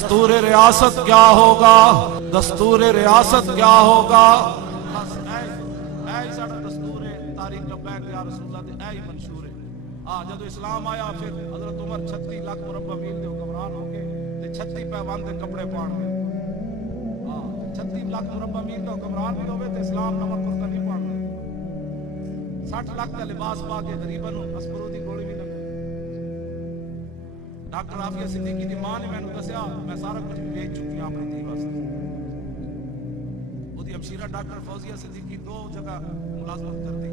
دستور ریاست کیا ہوگا؟ دستور ریاست کیا ہوگا؟ بس اے ساڈا دستور ہے تاریخ لبیک یا رسول اللہ دے اے منشور ہے۔ جدو اسلام آیا پھر حضرت عمر 36 لاکھ مربع میل دے حکمران ہو کے تے 36 پیوند دے کپڑے پاڑ گئے۔ 36 لاکھ مربع میل دا حکمران بھی ہوے تے اسلام نمک کرتا نہیں پاڑ گئے۔ 60 لاکھ دا لباس پا کے غریباں نوں اسپرو دی گولی بھی لگی۔ ڈاکٹر عافیہ صدیقی دی ماں نے مینوں دسیا میں سارا کچھ بیچ چکی ہوں اپنی دھی واسطے۔ وہ دی ہمشیرہ ڈاکٹر فوزیہ صدیقی 2 جگہ ملازمت کرتی،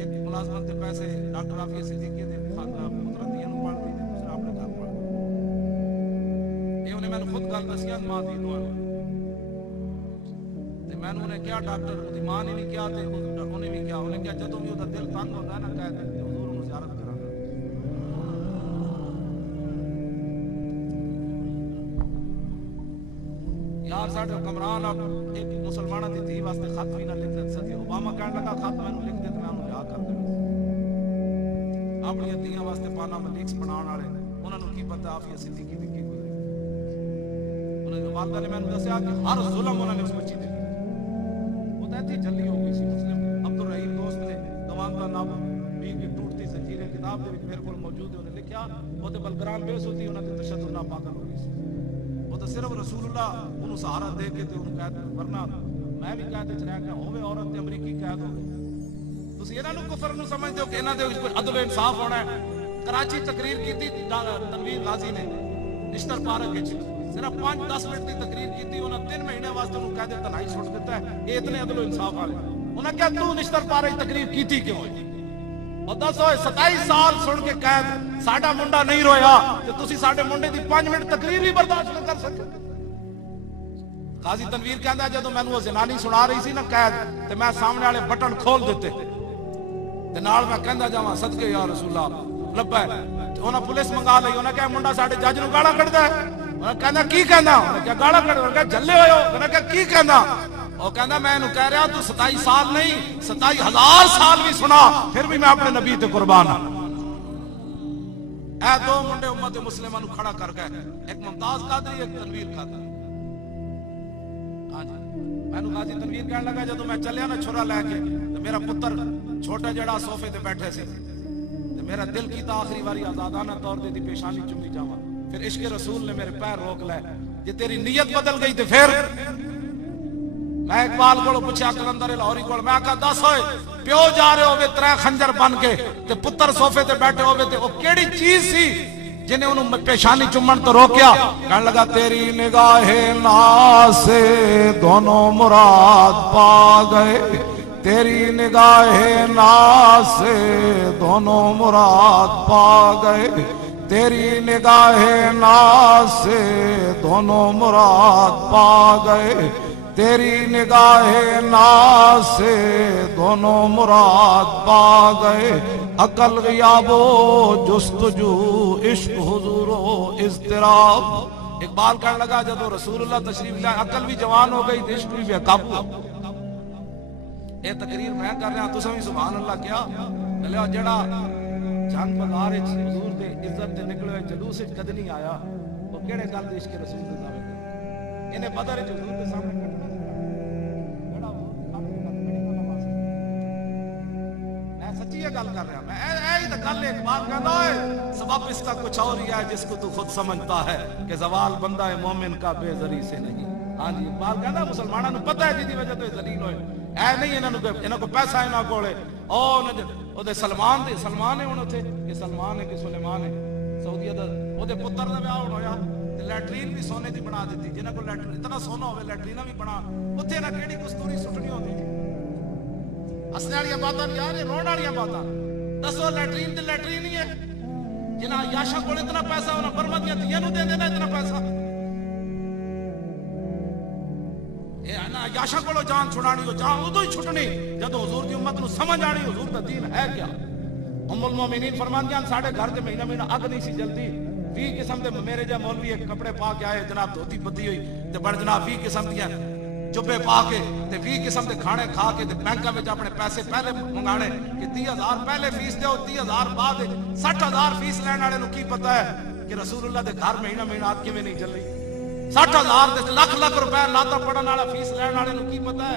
ایک ملازمت کے پیسے ڈاکٹر عافیہ صدیقی دے خاندان پتر دھیاں نوں پڑھتی تے دوسرا اپنے گھر پڑھتی۔ یہ انہیں مینوں خود گل دسیا ماں دی دعا تے مینوں نے کیا ڈاکٹر دی ماں نے بھی کیا تے انہیں بھی کیا، انہیں کیا جدوں بھی وہ دل تنگ ہوندا ہے نا کہہ دے حضور نوں زیارت کراں گا۔ یار ساڈے حکمران اب ایک مسلماناں دی دھی واسطے خط بھی نہ لکھ دے سکے۔ اوباما کہن لگا خط مینوں لکھ دے تے میں انہوں رہا کر دے۔ اپنی دھیاں واسطے پانا ملیکس بناون والے انہاں نوں کی پتہ عافیہ صدیقی دی کی گزری۔ انہاں دی والدہ نے مینوں دسیا کہ ہر ظلم انہاں نے اس بچی تے کیتا۔ وہ تے تھی جلی ہو گئی سی مسلم عبدالرحیم دوست نے گواندا نام بھی کی ٹوٹتی زنجیریں کتاب دے وچ میرے کول موجود ہے، انہوں نے لکھیا وہ تے بلگرام بیس ہوتی انہاں تے تشدد نہ پاگل ہو گئی سی۔ وہ تو صرف رسول اللہ انہوں سہارا دے کے تے انہوں قید ورنہ میں بھی قید وچ رہ کے ہوے عورت تے امریکی قید ہوے۔ تسی انہاں نوں کفر نوں سمجھدے ہو کہ انہاں دے وچ کوئی عدل و انصاف ہونا ہے؟ کراچی تقریر کیتی تنویر غازی نے نشتر پارک وچ صرف 5-10 منٹ دی تقریر کیتی، انہاں 3 مہینے واسطے انہوں قید تنہائی چھوڑ دیتا ہے۔ یہ اتنے عدل و انصاف والے انہاں کیا تو نشتر پارک تقریر کیتی کیوں ہے؟ اور دس ہوئے 27 سال سن کے قید ساڈا منڈا نہیں رویا تے تسی ساڈے منڈے دی 5 منٹ تقریر بھی برداشت نہ کر سکتے۔ قاضی تنویر کہندا ہے جدوں مینوں وہ زنانی سنا رہی سی نا قید تے میں سامنے والے بٹن کھول دیتے تے نال میں کہندا جاواں صدقے یا رسول اللہ لبا تے انہاں پولیس منگا لئی، انہاں کہا منڈا ساڈے جج نوں گالاں کڈدا ہے۔ انہاں کہندا کی کہندا؟ انہاں کہا گالاں کڈدا، انہاں کہا جھلے ہوئے ہو، انہاں کہا کی کہندا؟ وہ کہندا میں انہوں کہہ رہا تو 27 سال نہیں 27,000 سال بھی سنا پھر بھی میں اپنے نبی تے قربان ہوں۔ اے 2 منڈے امت مسلمہ نوں کھڑا کر گئے، ایک ممتاز قادری ایک تنویر قادری۔ میں نو قاضی تنویر کہنے لگا جدوں میں چلیا نا چھرا لے کے تے میرا پتر چھوٹا جڑا صوفے تے بیٹھے سی تے میرا دل کیتا آخری واری آزادانہ طور تے دی پیشانی چومی جاواں، پھر عشق رسول نے میرے پیر روک لے، جے تیری نیت بدل گئی تے پھر میں اقبال کو پوچھا کلندر لاہوری کو، میں کہا دس ہوئے پیو جا رہے ہوئے 3 خنجر بن کے تے پتر صوفے تے بیٹھے ہوئے تے وہ کیڑی چیز سی جنہیں انہوں پیشانی چمن تو روکیا؟ کہنے لگا تیری نگاہ ناز سے دونوں مراد پا گئے، تیری نگاہ ناز سے دونوں مراد پا گئے، تیری نگاہ ناز سے دونوں مراد پا گئے، تیری نگاہ ناز سے دونوں مراد پا گئے، عقل غیاب و جستجو عشق حضور و اضطراب۔ اقبال کہنے لگا جب رسول اللہ تشریف لائے عقل بھی جوان ہو گئی عشق بھی بے قابو۔ یہ تقریر میں کر رہا تساں بھی سبحان اللہ کیا لیا جڑا جنگ بازار وچ حضور دے عزت تے نکلے ہوئے جلوس وچ کد نہیں آیا، وہ کیڑے گل دے عشق رسول دے دعوے کر انہیں بدر وچ حضور دے سامنے کٹنا سچی یہ گل کر رہا میں ایہی تے گل اقبال کہندا ہے سبب اس کا کچھ اور ہی ہے جس کو تو خود سمجھتا ہے کہ زوال بندہ ہے مومن کا بے زری سے نہیں۔ ہاں جی اقبال کہندا مسلماناں نوں پتہ ہے جدی وجہ تو ذلیل ہوئے اے نہیں انہاں کو پیسہ انہاں کولے او دے سلمان ہے ہن اوتھے کہ سلمان ہے کہ سلیمان ہے سعودیہ دا او دے پتر دا بیاہ ہویا تے لیٹرین بھی سونے دی بنا دتی، جنہاں کو لیٹرین اتنا سونا ہوے لیٹریناں بھی بنا اوتھے نہ کیڑی کستوری سٹنی ہوندی ہسنے والی باتاں یار یہ رونے والی باتاں دسو لیٹرین تے لیٹرین ہی ہے جنہاں یاشا کول اتنا پیسہ انہاں برما دیاں دھیاں نوں دے دینا اتنا پیسہ، اے انا یاشا کولوں جان چھڑانی ہو جان ادو ہی چھٹنی جدوں حضور دی امت نوں سمجھ آنی حضور دا دین ہے کیا۔ ام المومنین فرماندیاں ساڈے گھر تے مہینہ مہینہ اگ نہیں سی جلدی، 20 قسم دے میرے جا مولوی ایک کپڑے پا کے آئے جناب دھوتی بدی ہوئی تے بڑ جناب 20 قسم دیاں جبے پا کے تے 20 قسم دے کھانے کھا کے تے بینکاں وچ اپنے پیسے پہلے منگانے کہ 30,000 پہلے فیس دیو 30,000 بعد 60,000 فیس لین والے نوں کی پتہ ہے کہ رسول اللہ دے گھر مہینہ مہینہ آگ کیویں نہیں چلی۔ 60,000 ਤੇ ਲੱਖ ਲੱਖ ਰੁਪਏ ਲਾਤਾ ਪੜਨ ਵਾਲਾ ਫੀਸ ਲੈਣ ਵਾਲੇ ਨੂੰ ਕੀ ਪਤਾ ਹੈ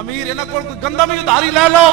ਅਮੀਰ ਇਹਨਾਂ ਕੋਲ ਕੋਈ ਗੰਦਮ ਵੀ ਉਧਾਰੀ ਲੈ ਲਓ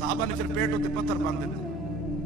ਸਾਹਬਾ ਨੇ ਫਿਰ ਪੇਟ ਉੱਤੇ ਪੱਥਰ ਬੰਨ ਦਿੱਤੇ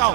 ਚਾਓ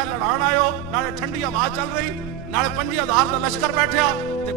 ਇਹ ਲੜਾਣ ਆਇਓ ਨਾਲੇ ਠੰਡੀ ਹਵਾ ਚੱਲ ਰਹੀ ਨਾਲੇ 5000 ਦਾ ਲਸ਼ਕਰ ਬੈਠਿਆ ਤੇ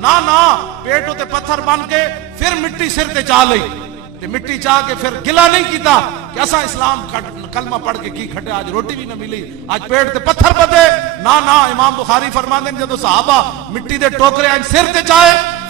ਨਾ ਨਾ ਪੇਟ ਉੱਤੇ ਪੱਥਰ ਬੰਨ ਕੇ ਫਿਰ ਮਿੱਟੀ ਸਿਰ ਤੇ ਚਾ ਲਈ ਤੇ ਮਿੱਟੀ ਚਾਹ ਕੇ ਫਿਰ ਗਿਲਾ ਨਹੀਂ ਕੀਤਾ ਕਿ ਅਸਾਂ ਇਸਲਾਮ ਕਲਮਾ ਪੜ ਕੇ ਕੀ ਖੱਟਿਆ ਅੱਜ ਰੋਟੀ ਵੀ ਨਾ ਮਿਲੀ ਅੱਜ ਪੇਟ ਤੇ ਪੱਥਰ ਬੱਦੇ ਨਾ ਨਾ ਇਮਾਮ ਬੁਖਾਰੀ ਫਰਮਾਉਂਦੇ ਨੇ ਜਦੋਂ ਸਹਾਬਾ ਮਿੱਟੀ ਦੇ ਟੋਕਰੇ ਅੱਜ ਸਿਰ ਤੇ ਚਾਏ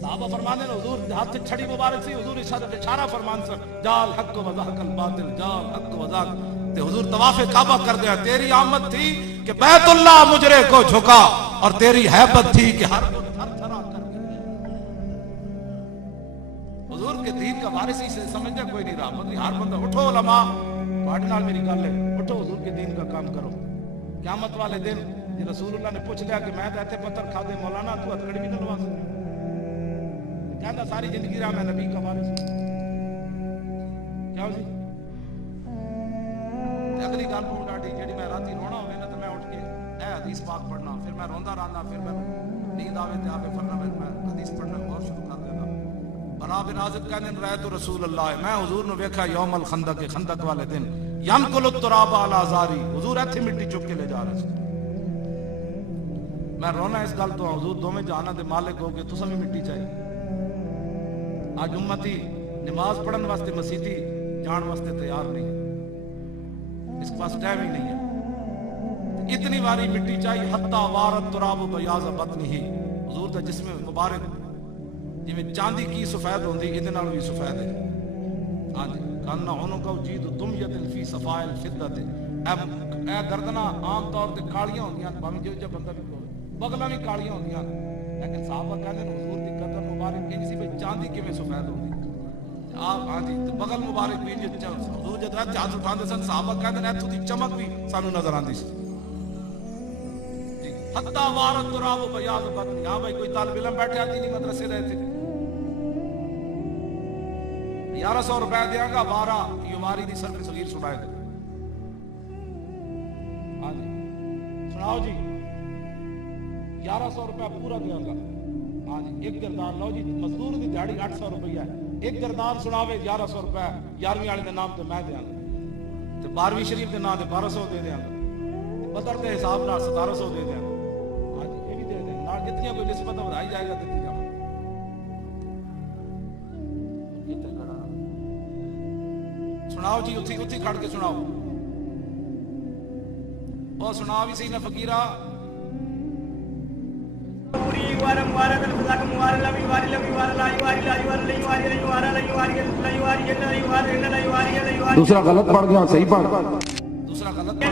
صحابہ فرمانے ہیں حضور ہاتھ سے چھڑی مبارک سی حضور اشارہ فرمان سن جال حق و ذاق الباطل جال حق و ذاق تے حضور طواف کعبہ کر دیا تیری آمد تھی کہ بیت اللہ مجرے کو جھکا اور تیری حیبت تھی کہ ہر کو تھر تھرا کر گیا حضور کے دین کا وارث ہی سے سمجھنے کوئی نہیں رہا مگر ہر بندہ اٹھو علماء تواڈے نال میری گل ہے اٹھو حضور کے دین کا کام کرو قیامت والے دن جی رسول اللہ نے پوچھ لیا کہ میں تے ایتھے پتھر کھا دے مولانا تو ہتھکڑی بھی نہ لوا سکتا کہندا ساری زندگی رہا میں نبی کا وارث کیا جی اگلی گل پور گاڑی جیڑی میں راتی رونا ہوے نا تے میں اٹھ کے اے حدیث پاک پڑھنا پھر میں روندا رہنا پھر میں نیند آوے تے آوے پھر میں حدیث پڑھنا اور شروع کر دینا بنا بن عازب کہنے رأیت رسول اللہ میں حضور نے دیکھا یوم الخندق خندق والے دن ینقل التراب علی زاری حضور ایتھے مٹی چک کے لے جا رہے تھے میں رونا اس گل تو حضور دوویں جہاناں دے مالک ہو کے تساں بھی مٹی چاہیے آج امتی نماز پڑھن واسطے مسیتی جان واسطے تیار نہیں ہے اس کے پاس ٹائم ہی نہیں ہے اتنی باری مٹی چاہیے حتی وارت تراب بیاض بطنہ حضور دا جسم مبارک جی میں چاندی کی سفید ہوندی ادھے نال بھی سفید ہے ہاں جی کاننا ہونوں کا جید دمیت فی صفائل فدت اے گردنا عام طور تے کالیاں ہوندیاں باویں جو جب بندہ بھی بغلاں بھی کالیاں ہوندیاں لیکن صحابہ کہندے نے حضور دی قدم مبارک انج سی بھئی چاندی کیویں سفید ہوندی آپ ہاں جی بغل مبارک بھی حضور جد ہاتھ اٹھاندے سن صحابہ کہندے نے ایتھوں دی چمک بھی سانو نظر آندی سی حتی وارت تراب بیاض بطن ہاں بھائی کوئی طالب علم بیٹھے آتی نہیں مدرسے رہے تھے 1100 روپے دیا گا 12 یواری دی سر صغیر سنائے گا ہاں جی سناؤ جی 1100 روپے پورا دیا گا ہاں جی ایک گردان لو جی مزدور دی دیہڑی 800 روپیہ ہے ایک گردان سناوے 1100 روپے 11ویں والے دے نام تے میں دیاں گا تے 12ویں شریف دے نام تے 1200 دے دیاں گا بدر دے حساب نال 1700 دے دیاں گا ہاں جی یہ بھی دے دیں نال جتنی کوئی نسبت بڑھائی جائے گا دتی جاواں سناؤ جی اتھی اتھی کھڑ کے سناؤ اور سنا بھی سی نا فقیرہ دوسرا غلط پڑھ گیا صحیح پڑھ دوسرا غلط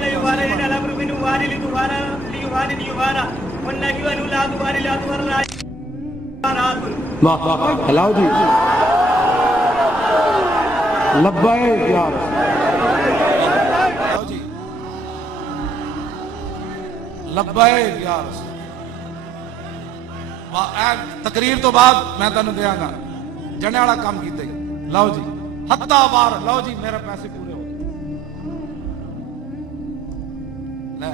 ہلاؤ جی لبیک یا جی لبیک یا رسول تقریر تو بعد میں تانوں دیاں گا جنے والا کام کیتے لو جی حتی وار لو جی میرے پیسے پورے ہو لے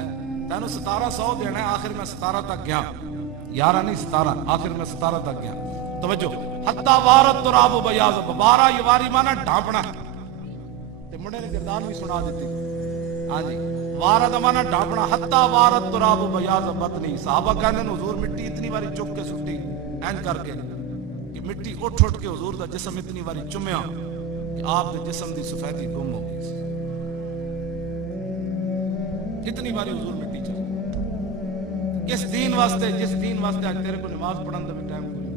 تینوں 1700 دینا ہے آخر میں 17 تک گیا 11 نہیں 17 آخر میں 17 تک گیا توجہ حتی وارت تراب بیاض 12 یواری مانا ڈھانپنا تے منڈے نے گردان بھی سنا دیتے ہاں جی وارت مانا ڈھانپنا حتی وارت تراب بیاض بطنی صحابہ کہنے حضور مٹی اتنی باری چک کے سٹی این کر کے کہ مٹی اٹھ اٹھ کے حضور دا جسم اتنی باری چمیا کہ آپ دے جسم دی سفیدی گم ہو گئی اتنی باری حضور مٹی چلی کس دین واسطے جس دین واسطے آج تیرے کو نماز پڑھن دا بھی ٹائم کوئی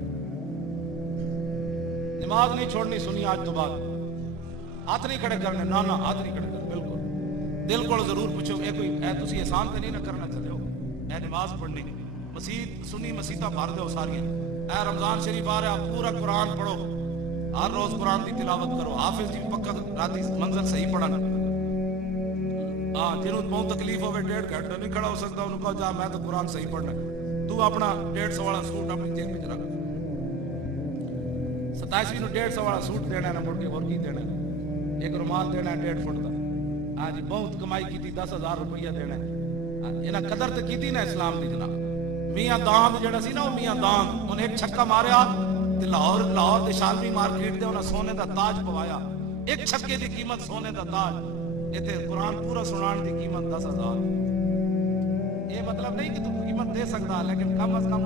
نماز نہیں چھوڑنی سنی آج تو بعد ہاتھ نہیں کھڑے کرنے نانا ہاتھ نہیں کھڑے کرنے بالکل دل کو ضرور پوچھو اے کوئی اے تسی احسان تے نہیں نہ کرنا چاہتے ہو اے نماز پڑھنی مسجد سنی مسیتاں بھر دو ساریاں اے رمضان شریف آ رہا پورا قرآن پڑھو ہر روز قرآن دی تلاوت کرو حافظ جی پکا راتی منظر صحیح پڑھنا جنہوں بہت تکلیف ہوئے 1.5 گھنٹہ نہیں کھڑا ہو سکتا انہوں کہا جا میں تو قرآن صحیح پڑھنا تو اپنا 150 والا سوٹ اپنی جیب میں رکھ 27ویں نو 150 والا سوٹ دینا ہے نہ مڑ کے اور کی دینا ہے ایک رومال دینا ہے 1.5 فٹ دا ہاں جی بہت کمائی کی تھی 10,000 روپیہ دینا ہے انہاں قدر تے کیتی نا اسلام دی جناب میاں داند جڑا سی نا وہ میاں داند انہیں ایک چھکا ماریا تے لاہور دے شالوی مارکیٹ دے انہاں سونے دا تاج پوایا ایک چھکے دی قیمت سونے دا تاج ایتھے قرآن پورا سنان دی قیمت 10,000 یہ مطلب نہیں کہ تو قیمت دے سکتا لیکن کم از کم